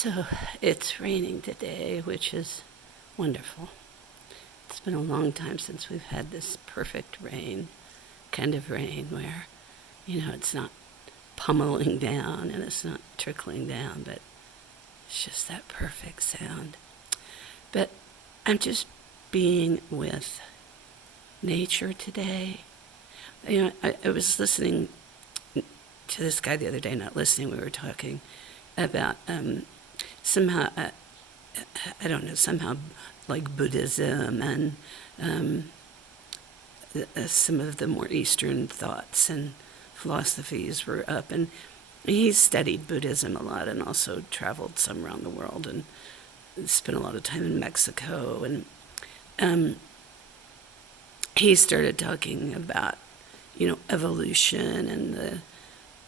So it's raining today, which is wonderful. It's been a long time since we've had this perfect rain, kind of rain where, it's not pummeling down and it's not trickling down, but it's just that perfect sound. But I'm just being with nature today. I was listening to this guy the other day, not listening, we were talking about somehow, I don't know, somehow like Buddhism and some of the more Eastern thoughts and philosophies were up. And he studied Buddhism a lot and also traveled some around the world and spent a lot of time in Mexico. And he started talking about, evolution and the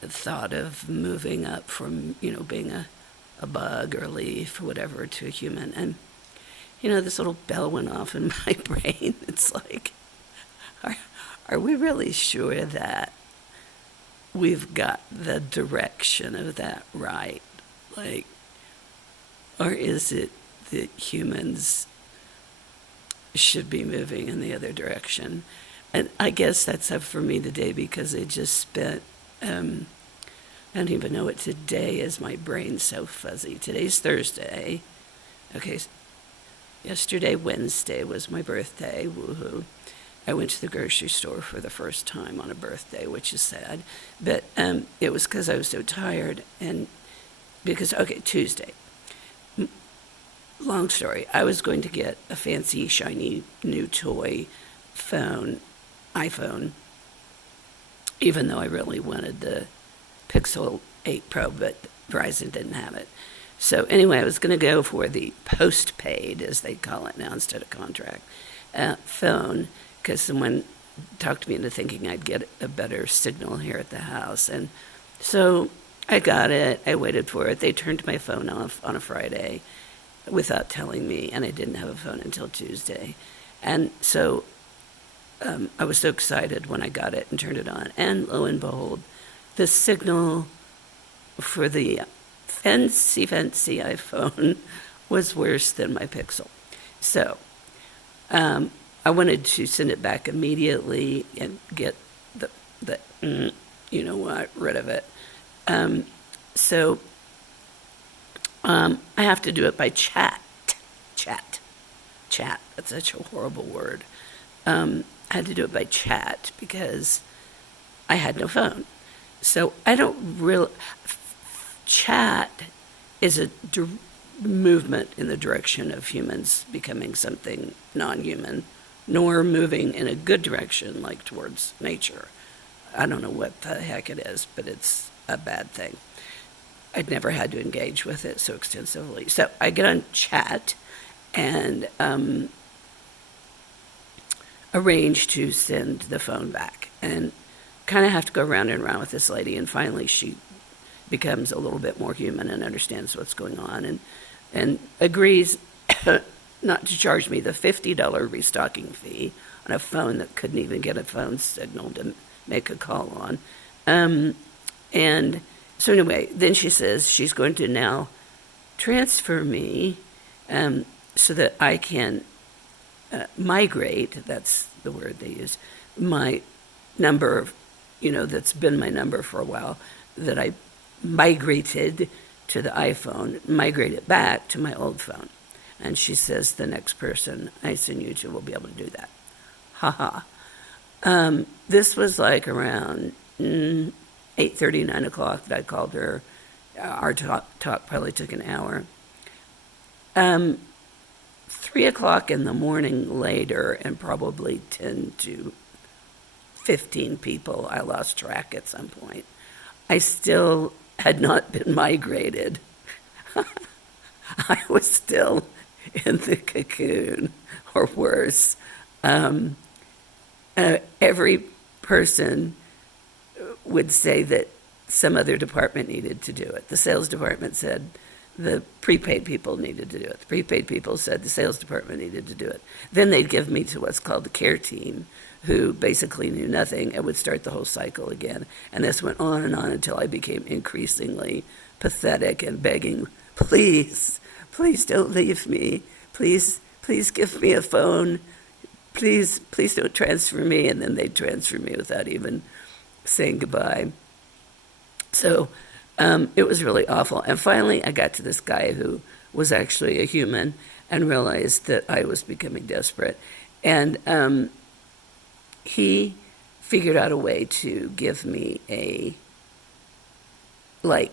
thought of moving up from, being a bug or a leaf or whatever to a human. And, this little bell went off in my brain. It's like, are we really sure that we've got the direction of that right? Like, or is it that humans should be moving in the other direction? And I guess that's up for me today because I just spent, I don't even know what today is. My brain's so fuzzy. Today's Thursday. Okay, yesterday, Wednesday, was my birthday. Woohoo. I went to the grocery store for the first time on a birthday, which is sad. But it was because I was so tired. And because, Tuesday. Long story. I was going to get a fancy, shiny, new toy iPhone, even though I really wanted the Pixel 8 Pro, but Verizon didn't have it. So anyway, I was going to go for the postpaid, as they call it now, instead of contract, phone, because someone talked me into thinking I'd get a better signal here at the house. And so I got it. I waited for it. They turned my phone off on a Friday without telling me, and I didn't have a phone until Tuesday. And so I was so excited when I got it and turned it on. And lo and behold, the signal for the fancy iPhone was worse than my Pixel. So I wanted to send it back immediately and get the rid of it. So I have to do it by chat. That's such a horrible word. I had to do it by chat because I had no phone. So I don't really. Chat is a movement in the direction of humans becoming something non-human, nor moving in a good direction, like towards nature. I don't know what the heck it is, but it's a bad thing. I'd never had to engage with it so extensively. So I get on chat and arrange to send the phone back, and kind of have to go round and round with this lady, and finally she becomes a little bit more human and understands what's going on and agrees not to charge me the $50 restocking fee on a phone that couldn't even get a phone signal to make a call on. And so anyway, then she says she's going to now transfer me so that I can migrate, that's the word they use, my number, that's been my number for a while, that I migrated to the iPhone, migrate it back to my old phone. And she says the next person I send you to will be able to do that. Haha. This was like around 8:30, 9 o'clock that I called her. Our talk probably took an hour. 3 o'clock in the morning later, and probably 10 to 15 people, I lost track at some point, I still had not been migrated. I was still in the cocoon, or worse. Every person would say that some other department needed to do it. The sales department said the prepaid people needed to do it. The prepaid people said the sales department needed to do it. Then they'd give me to what's called the care team, who basically knew nothing and would start the whole cycle again. And this went on and on until I became increasingly pathetic and begging, please, please don't leave me. Please give me a phone. Please don't transfer me. And then they'd transfer me without even saying goodbye. So it was really awful. And finally, I got to this guy who was actually a human and realized that I was becoming desperate. And he figured out a way to give me a like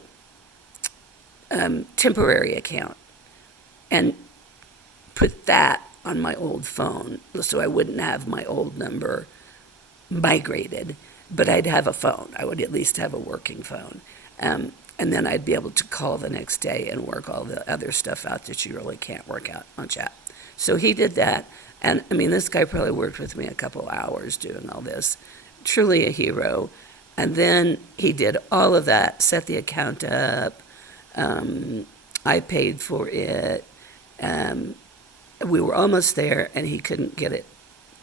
temporary account and put that on my old phone so I wouldn't have my old number migrated, but I'd have a phone. I would at least have a working phone. And then I'd be able to call the next day and work all the other stuff out that you really can't work out on chat. So he did that. And I mean, this guy probably worked with me a couple hours doing all this. Truly a hero. And then he did all of that, set the account up. I paid for it. We were almost there, and he couldn't get it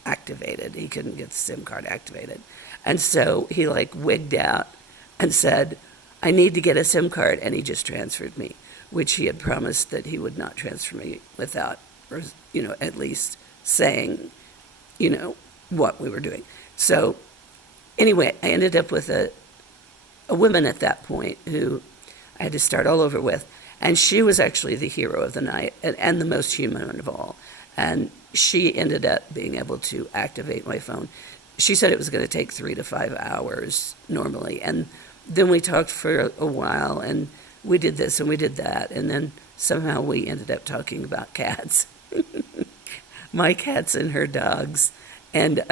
activated. He couldn't get the SIM card activated. And so he like wigged out and said, I need to get a SIM card, and he just transferred me, which he had promised that he would not transfer me without, or, at least saying, what we were doing. So anyway, I ended up with a woman at that point who I had to start all over with. And she was actually the hero of the night and the most human of all. And she ended up being able to activate my phone. She said it was going to take 3 to 5 hours normally. And then we talked for a while, and we did this and we did that. And then somehow we ended up talking about cats. My cats and her dogs. And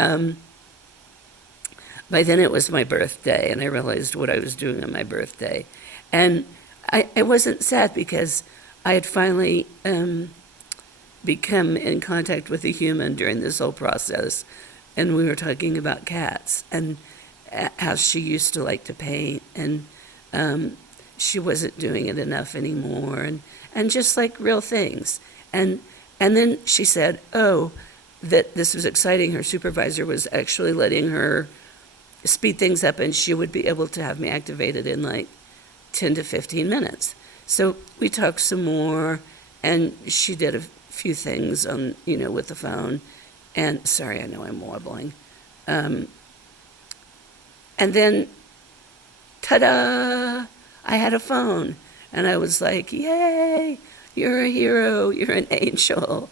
by then it was my birthday, and I realized what I was doing on my birthday. And I wasn't sad because I had finally become in contact with a human during this whole process. And we were talking about cats and how she used to like to paint, and she wasn't doing it enough anymore, and just like real things. And then she said, that this was exciting. Her supervisor was actually letting her speed things up, and she would be able to have me activated in like 10 to 15 minutes. So we talked some more, and she did a few things on, with the phone. And sorry, I know I'm wobbling. And then, ta-da! I had a phone, and I was like, yay! You're a hero. You're an angel.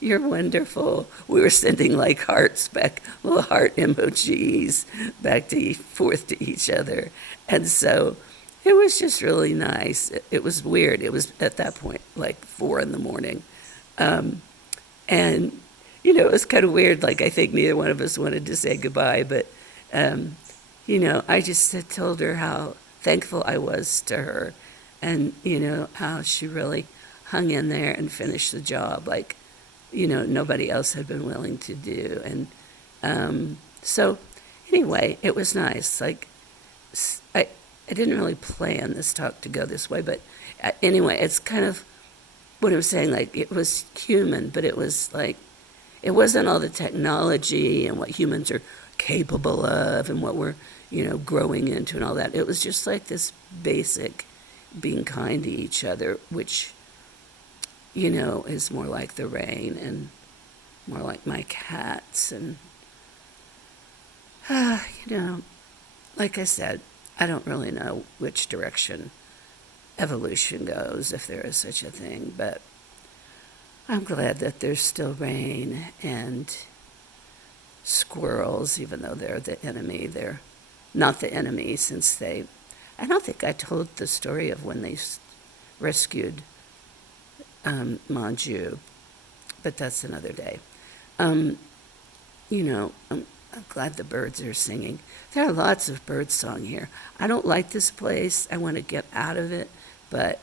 You're wonderful. We were sending like hearts back, little heart emojis back and forth to each other. And so it was just really nice. It was weird. It was at that point like 4 a.m. And, it was kind of weird. Like, I think neither one of us wanted to say goodbye, but, I just told her how thankful I was to her, and, how she really hung in there and finished the job like, nobody else had been willing to do. And so anyway, it was nice. Like, I didn't really plan this talk to go this way, but anyway, it's kind of what I'm saying. Like, it was human, but it was like, it wasn't all the technology and what humans are capable of and what we're, growing into and all that. It was just like this basic being kind to each other, which, is more like the rain and more like my cats. And, like I said, I don't really know which direction evolution goes, if there is such a thing, but I'm glad that there's still rain and squirrels, even though they're the enemy. They're not the enemy, since I don't think I told the story of when they rescued Manju, but that's another day. I'm glad the birds are singing. There are lots of bird song here. I don't like this place. I want to get out of it, but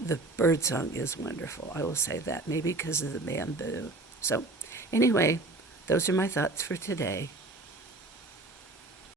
the bird song is wonderful. I will say that, maybe because of the bamboo. So anyway, those are my thoughts for today.